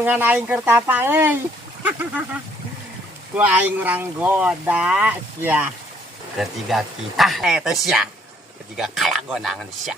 Bandungan aing keur tapa euy. Ku aing urang goda sia. Ketiga kita eta sia. Ketiga kalagonangan sia.